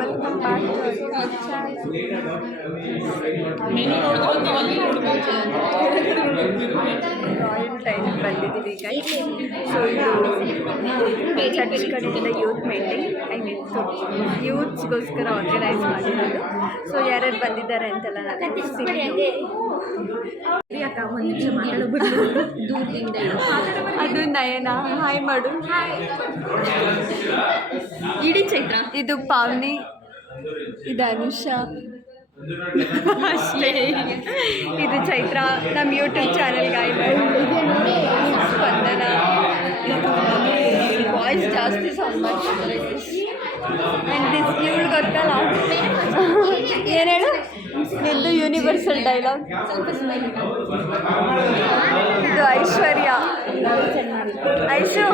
Welcome back to royal time ಬಂದಿದ್ದೀವಿ ಈಗ. So ಇದು ಚರ್ಚ್ ಕಡೆಯಿಂದ ಯೂತ್ ಮೀಟಿಂಗ್ ಯೂತ್ಸ್ಗೋಸ್ಕರ ಆರ್ಗನೈಸ್ ಮಾಡಿರೋದು. ಸೊ ಯಾರ್ಯಾರು ಬಂದಿದ್ದಾರೆ ಅಂತೆಲ್ಲ ನಾನು ಅದು ನಯನ ಹಾಯ್ ಮಾಡು. ಇಡೀ ಚೈತ್ರ, ಇದು ಪಾವನಿ, ಇದು ಅನುಷಾ, ಅಷ್ಟೇ. ಇದು ಚೈತ್ರ, ನಮ್ಮ ಯೂಟ್ಯೂಬ್ ಚಾನಲ್ಗೆ ಹಾಯ್ ಮಾಡು. ಸ್ಪಂದನ, ವಾಯ್ಸ್ ಜಾಸ್ತಿ ಸೌಂಡ್ ಮಾಡ್ತಿದ್ದಾರೆ. ಆ್ಯಂಡ್ ದಿಸ್ ಇವಳು ಗೊತ್ತಲ್ಲ, ಏನು ಹೇಳು ನಿಂದು ಯೂನಿವರ್ಸಲ್ ಡೈಲಾಗ್. ಇದು ಐಶ್ವರ್ಯ, ಐಶು,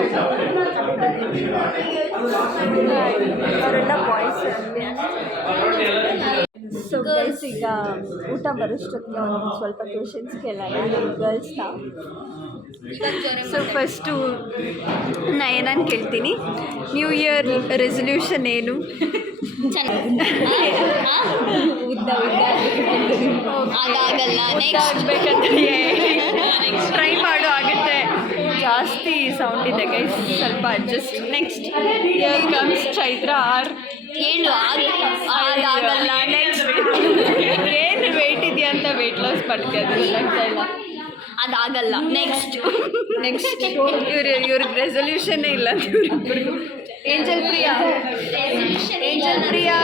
ಅವರೆಲ್ಲ ಬಾಯ್ಸ್. ಸೊ ಗರ್ಲ್ಸ್, ಈಗ ಊಟ ಬರೋಷ್ಟೊತ್ತಿಗೆ ಒಂದು ಸ್ವಲ್ಪ ಕ್ವೆಶನ್ಸ್ ಕೇಳೋಣ ಗರ್ಲ್ಸ್ನ. ಸೊ ಫಸ್ಟು ನಾನು ಕೇಳ್ತೀನಿ, ನ್ಯೂ ಇಯರ್ ರೆಸಲ್ಯೂಷನ್ ಏನು? ಅದಾಗಲ್ಲ, ಟ್ರೈ ಮಾಡು, ಆಗುತ್ತೆ. ಜಾಸ್ತಿ ಸೌಂಡ್ ಇದೆ ಗೈಸ್, ಸ್ವಲ್ಪ adjust. Next year comes Chaitra ಆರ್ ಹೇಳು. ಅದಾಗಲ್ಲ. ನೆಕ್ಸ್ಟ್ ಏನು ವೆಯ್ಟ್ ಇದೆಯಾ ಅಂತ ವೆಯ್ಟ್ ಲಾಸ್ ಪಡ್ಕೋದು ಗೊತ್ತಾಗ್ತಾ ಇಲ್ಲ. ಅದಾಗಲ್ಲ. ನೆಕ್ಸ್ಟ್ ಇವ್ರಿಗೆ ರೆಸಲ್ಯೂಷನ್ನೇ ಇಲ್ಲ ಇವ್ರಿಬ್ರಿಗೂ. Angel Priya, angel Priya,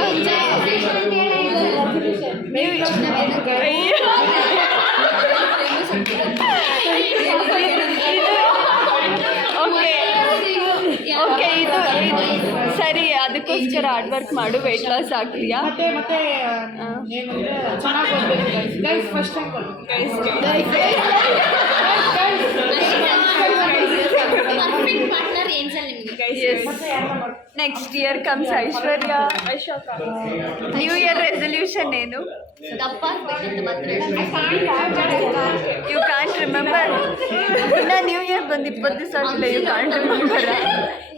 okay, ಇದು ಸರಿ. ಅದಕ್ಕೋಸ್ಕರ ಹಾರ್ಡ್ ವರ್ಕ್ ಮಾಡು, ವೆಯ್ಟ್ ಲಾಸ್ ಆಗ್ತೀಯಾ? Next year comes Aishwarya. New year resolution ಏನು? You can't remember? ಇನ್ನು ನ್ಯೂ ಇಯರ್ ಬಂದು 20 ದಿವಸ ಆಗಿಲ್ಲ, you can't remember.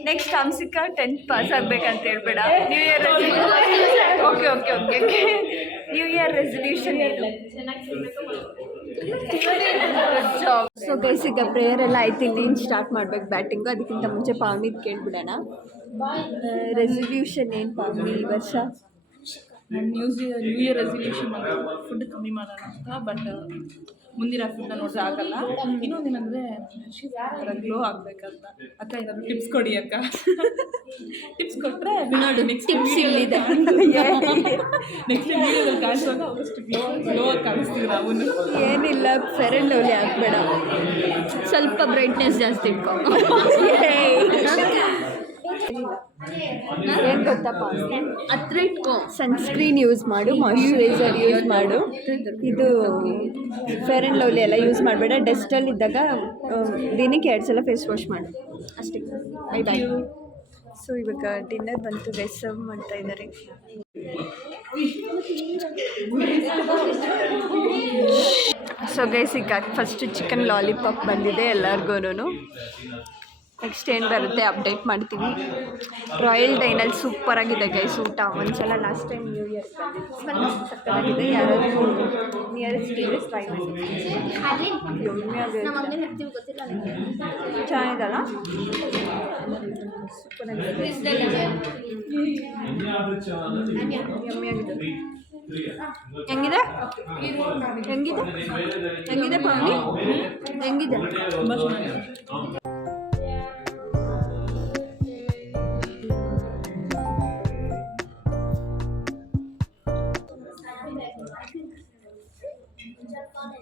Next Hansika 10th pass ಆಗ್ಬೇಕಂತ ಹೇಳ್ಬೇಡ. New year resolution. Okay. New year resolution ಏನು? ಸೊ ಗೈಸ್, ಈಗ ಪ್ರೇಯರ್ ಎಲ್ಲ ಆಯ್ತು, ಇನ್ನೇನು ಸ್ಟಾರ್ಟ್ ಮಾಡ್ಬೇಕು ಬ್ಯಾಟಿಂಗು. ಅದಕ್ಕಿಂತ ಮುಂಚೆ ಪಾವನಿದು ಕೇಳ್ಬಿಡೋಣ. ರೆಸಲ್ಯೂಷನ್ ಏನು ಪಾವನಿ ಈ ವರ್ಷ? ನ್ಯೂ ಇಯರ್ ರೆಸಲ್ಯೂಷನ್ ಫುಡ್ ಕಮ್ಮಿ ಮಾಡೋಣ ಅಂತ. ಬಟ್ ಮುಂದಿನ ಫುಡ್ನ ನೋಡಿದ್ರೆ ಆಗಲ್ಲ. ಇನ್ನೊಂದೇನೆಂದರೆ ಗ್ಲೋ ಆಗಬೇಕಂತ. ಅಕ್ಕ ಏನಾದರೂ ಟಿಪ್ಸ್ ಕೊಡಿ ಅಕ್ಕ. ಟಿಪ್ಸ್ ಕೊಟ್ಟರೆ ನೋಡು ನೆಕ್ಸ್ಟ್ ಟಿಪ್ಸ್ ಇಲ್ಲಿದೆ. ನೆಕ್ಸ್ಟ್ ವೀಡಿಯೋದಲ್ಲಿ ಕಾಣಿಸುವಾಗ ಅವಷ್ಟು ಗ್ಲೋ ಆಗಿ ಕಾಣಿಸ್ತೀವಿ ನಾವು. ಏನಿಲ್ಲ, ಫೇರ್ ಆ್ಯಂಡ್ ಲವ್ಲಿ ಹಾಕ್ಬೇಡ, ಸ್ವಲ್ಪ ಬ್ರೈಟ್ನೆಸ್ ಜಾಸ್ತಿ ಇಟ್ಕೊ. ಏನು ಗೊತ್ತಪ್ಪ, ಹತ್ರ ಇಟ್ಕೊ. ಸನ್ಸ್ಕ್ರೀನ್ ಯೂಸ್ ಮಾಡು, ಮಾಯ್ಶ್ಚರೈಸರ್ ಯೂಸ್ ಮಾಡು. ಇದು ಫೇರ್ ಆ್ಯಂಡ್ ಲವ್ಲಿ ಎಲ್ಲ ಯೂಸ್ ಮಾಡಬೇಡ. ಡಸ್ಟಲ್ಲಿ ಇದ್ದಾಗ ದಿನಕ್ಕೆ 2 ಸಲ ಫೇಸ್ ವಾಶ್ ಮಾಡು ಅಷ್ಟೇ. ಬೈ. ಸೊ ಇವಾಗ ಡಿನ್ನರ್ ಬಂತು, ಗೈಸ್ ಸರ್ವ್ ಮಾಡ್ತಾ ಇದ್ದಾರೆ. ಸೊ ಗೈಸ್, ಈಗ ಫಸ್ಟು ಚಿಕನ್ ಲಾಲಿಪಾಪ್ ಬಂದಿದೆ ಎಲ್ಲರಿಗೂ. ನೆಕ್ಸ್ಟ್ ಏನು ಬರುತ್ತೆ ಅಪ್ಡೇಟ್ ಮಾಡ್ತೀವಿ. ರಾಯಲ್ ಡೈನಲ್ಲಿ ಸೂಪರಾಗಿದೆ ಗೈಸ್ ಊಟ. ಒಂದ್ಸಲ ಲಾಸ್ಟ್ ಟೈಮ್ ನ್ಯೂ ಇಯರ್ ಬಂದಿದ್ದು ಸಕ್ಕತ್ತಾಗಿದೆ. ಯಾರಾದರೂ ನಿಯರೆಸ್ಟ್ ಟ್ರೈ ಮಾಡಿ. ಚೆನ್ನಾಗಿದಲ್ಲ, ಸೂಪರಾಗಿದೆ, ಯಮ್ಮಿಯಾಗಿದೆ. ಹೆಂಗಿದೆ ಪಾವನಿ? ಹೆಂಗಿದೆ?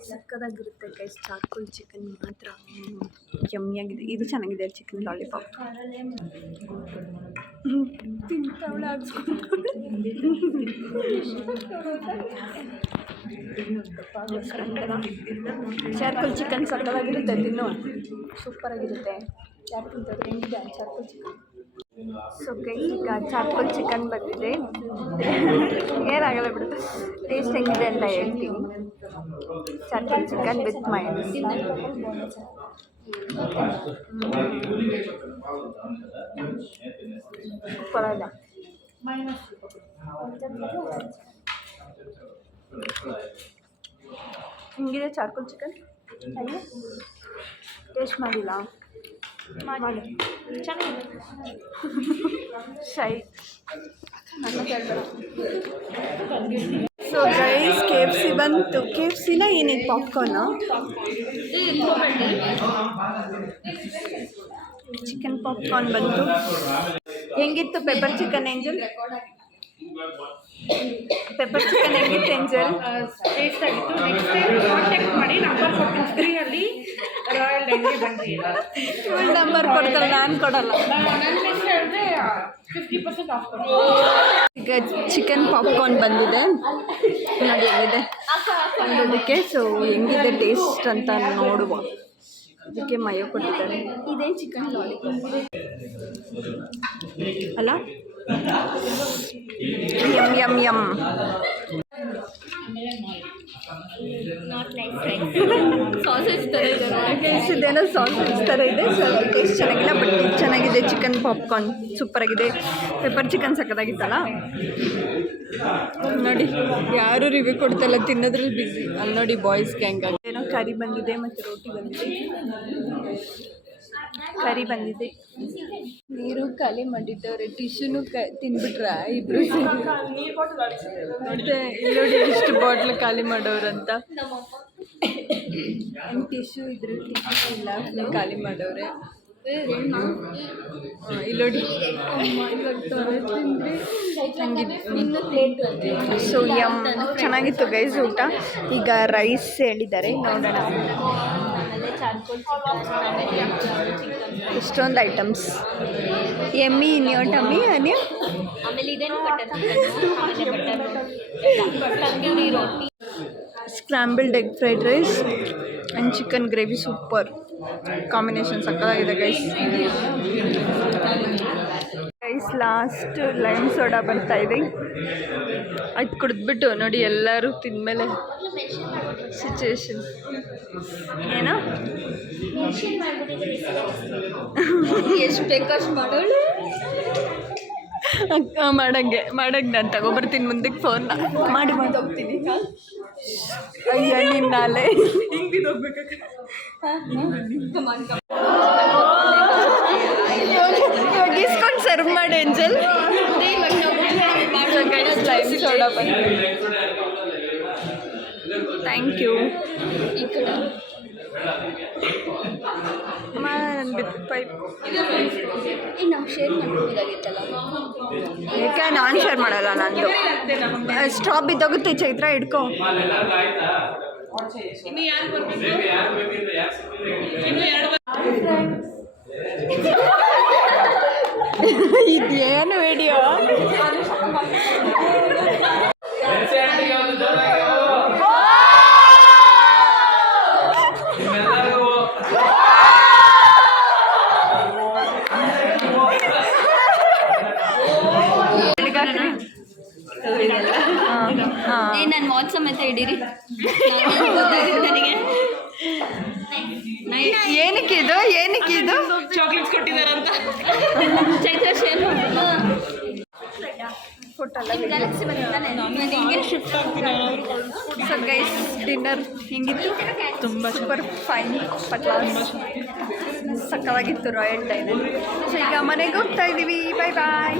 ಸಕ್ಕದಾಗಿರುತ್ತೆ ಗೈಸ್. ಚಾರ್ಕೋಲ್ ಚಿಕನ್ ಮಾತ್ರ ಯಮ್ಮಿಯಾಗಿದೆ. ಇದು ಚೆನ್ನಾಗಿದೆ ಚಿಕನ್ ಲಾಲಿಪಾಪ್. ಚಾರ್ಕೋಲ್ ಚಿಕನ್ ಸಕ್ಕದಾಗಿರುತ್ತೆ, ತಿನ್ನು, ಸೂಪರಾಗಿರುತ್ತೆ. ಯಾರು ತಿಂತಾರೆ? ಹೆಂಗಿದೆ ಚಾರ್ಕೋಲ್ ಚಿಕನ್? ಸೊ ಗೈಸ್, ಈಗ ಚಾರ್ಕೋಲ್ ಚಿಕನ್ ಬಂದಿದೆ. ಏನಾಗಲ್ಲ ಬಿಡು, ಟೇಸ್ಟ್ ಹೆಂಗಿದೆ ಅಂತ ಹೇಳ್ತೀನಿ. Charcoal chicken with mayonnaise. ಸೂಪರಾಗಿದೆ. ಹಿಂಗಿದೆ ಚಾರ್ಕೋಲ್ ಚಿಕನ್ ಟೇಸ್ಟ್ ಮಾಡಿಲ್ಲ ಮಾಡಿ ಚೆನ್ನಾಗಿದೆ. ಶೈ ಸೊ ಗೈಸ್ KFC ಬಂತು. KFCನ ಏನಿದೆ ಪಾಪ್ಕಾರ್ನು ಚಿಕನ್ ಪಾಪ್ಕಾರ್ನ್ ಬಂತು. ಹೆಂಗಿತ್ತು pepper chicken angel? Pepper chicken ಹೆಂಗಿತ್ತು ಏಂಜಲ್? ಟೇಸ್ಟ್ ಆಗಿತ್ತು. ನೆಕ್ಸ್ಟ್ ಟೈಮ್ ಕಾಂಟ್ಯಾಕ್ಟ್ ಮಾಡಿ, ನಂಬರ್ ಕೊಟ್ಟು ಫ್ರೀಯಲ್ಲಿ ರಾಯಲ್ ಡೈನ್ಗೆ ಬನ್ನಿ. ಇವಳು ನಂಬರ್ ಕೊಡ್ತಾರೆ, ನಾನು ಕೊಡಲ್ಲ. ನನ್ನ ಹೆಸರು ಹೇಳಿದ್ರೆ 50% ಆಫ್ ಕೊಡಿ. ಈಗ ಚಿಕನ್ ಪಾಪ್ಕಾರ್ನ್ ಬಂದಿದೆ ನೋಡಿ ಹೆಂಗಿದೆ ಅಂದೋದಕ್ಕೆ. ಸೊ ಹೆಂಗಿದೆ ಟೇಸ್ಟ್ ಅಂತ ನೋಡುವ. ಇದಕ್ಕೆ ಮಯೋ ಕೊಟ್ಟಿದ್ದಾರೆ. ಇದೇ ಚಿಕನ್ ಲಾಲಿಪಾಪ್. ಅಲ್ಲ M M M. Not like sausage ಥರ ಇದೆ. ಇದೇನೋ ಸಾಸೇಜ್ ಥರ ಇದೆ. ಸ್ವಲ್ಪ ಟೇಸ್ಟ್ ಚೆನ್ನಾಗಿಲ್ಲ, ಬಟ್ ಚೆನ್ನಾಗಿದೆ. ಚಿಕನ್ ಪಾಪ್ಕಾರ್ನ್ ಸೂಪರಾಗಿದೆ. ಪೆಪ್ಪರ್ ಚಿಕನ್ ಸಕ್ಕತ್ತಾಗಿತ್ತಲ್ಲ. ನೋಡಿ ಯಾರು ರಿವ್ಯೂ ಕೊಡ್ತಲ್ಲ, ತಿನ್ನೋದ್ರಲ್ಲಿ ಬಿಸಿ. ಅಲ್ಲಿ ನೋಡಿ ಬಾಯ್ಸ್ ಗ್ಯಾಂಗ್ ಆಗಿ ಏನೋ ಕರಿ ಬಂದಿದೆ ಮತ್ತು ರೋಟಿ ಬಂದಿದೆ. ಕರಿ ಬಂದಿದೆ. ನೀರು ಖಾಲಿ ಮಾಡಿದ್ದವ್ರೆ. ಟಿಶ್ಯೂನು ತಿನ್ಬಿಟ್ರ ಇಬ್ರು ಮತ್ತೆ ನೋಡಿ ಎಷ್ಟು ಬಾಟ್ಲ್ ಖಾಲಿ ಮಾಡೋರಂತ. ಟಿಶ್ಯೂ ಇದ್ರಲ್ಲಿ ಇಲ್ಲ, ಫುಲ್ ಖಾಲಿ ಮಾಡವ್ರೆ. ಇಲ್ಲೋಡಿ ಸೊ ಯಮ್ ಚೆನ್ನಾಗಿತ್ತು ಗೈಸ್ ಊಟ. ಈಗ ರೈಸ್ ಹೇಳಿದ್ದಾರೆ, ನೋಡೋಣ. ಎಷ್ಟೊಂದು ಐಟಮ್ಸ್. ಎಮ್ಮಿ ಇನ್ ಯೋರ್ ಟಮ್ಮಿ ಅನ್ಯ. ಆಮೇಲೆ ಇದೇನು butter tandoori roti, scrambled egg fried rice and chicken gravy. Super combination, ಸಕ್ಕತ್ತಾಗಿದೆ guys. Guys last lime soda ಬರ್ತಾಯಿದೆ. ಅದು ಕುಡಿದ್ಬಿಟ್ಟು ನೋಡಿ ಎಲ್ಲರೂ ತಿಂದಮೇಲೆ ಸಿಚುವೇಶನ್ ಏನೋ ಎಷ್ಟು ಬೇಕಷ್ಟು ಮಾಡೋಳು. ಮಾಡಂಗೆ ನಾನು ತಗೊಬರ್ತೀನಿ ಮುಂದಕ್ಕೆ ಫೋನ್ನ ಮಾಡಿ ಹೋಗ್ತೀನಿ. ಅಯ್ಯ ನಿನ್ನಾಲೆ ಇಸ್ಕೊಂಡು ಸರ್ವ್ ಮಾಡಿ ಏಂಜಲ್. ಲೈಮ್ ಸೋಡಾ ಬಂದು ಥ್ಯಾಂಕ್ ಯು. ಈ ಕಡೆ ನನ್ನ ಬಿತ್ತು ಪೈಪ್. ಈಗ ನಾವು ಶೇರ್ ಮಾಡ್ಬೋದಾಗಿತ್ತಲ್ಲ. ಯಾಕೆ ನಾನು ಶೇರ್ ಮಾಡಲ್ಲ. ನಂದು ಸ್ಟ್ರಾ ಬಿದ್ದೋಗುತ್ತೆ. ಚೈತ್ರ ಹಿಡ್ಕೊ. ಇನ್ನು ಯಾರು ಬರ್ಬೇಕು? ಇನ್ನು ಎರಡು ಇದೇನು ವಿಡಿಯೋ? ನನ್ನ ವಾಟ್ಸಪ್ ಮತ್ತೆ ಹಿಡೀರಿ. ನನಗೆ ಏನಕ್ಕಿದು ಚಾಕ್ಲೇಟ್ಸ್ ಕೊಟ್ಟಿದ್ದಾರಂತ ಚೈತ್ರ ಶೇರ್ ಫೋಟೋ ಗ್ಯಾಲಕ್ಸಿ ಬಂದಿದ್ದಾನೆ. ನನಗೆ ಶಿಫ್ಟ್ ಆಗ್ತೀನಿ. ಸೊ ಗೈಸ್ ಡಿನ್ನರ್ ಹಿಂಗಿತ್ತು. ತುಂಬ ಸೂಪರ್ ಫೈನ್ ಪಟ್ಲಾಸ್ ಸಕ್ಕವಾಗಿತ್ತು ರಾಯಲ್ ಡೈನರ್. ಸೊ ಈಗ ಮನೆಗೆ ಹೋಗ್ತಾ ಇದ್ದೀವಿ. ಬಾಯ್ ಬಾಯ್.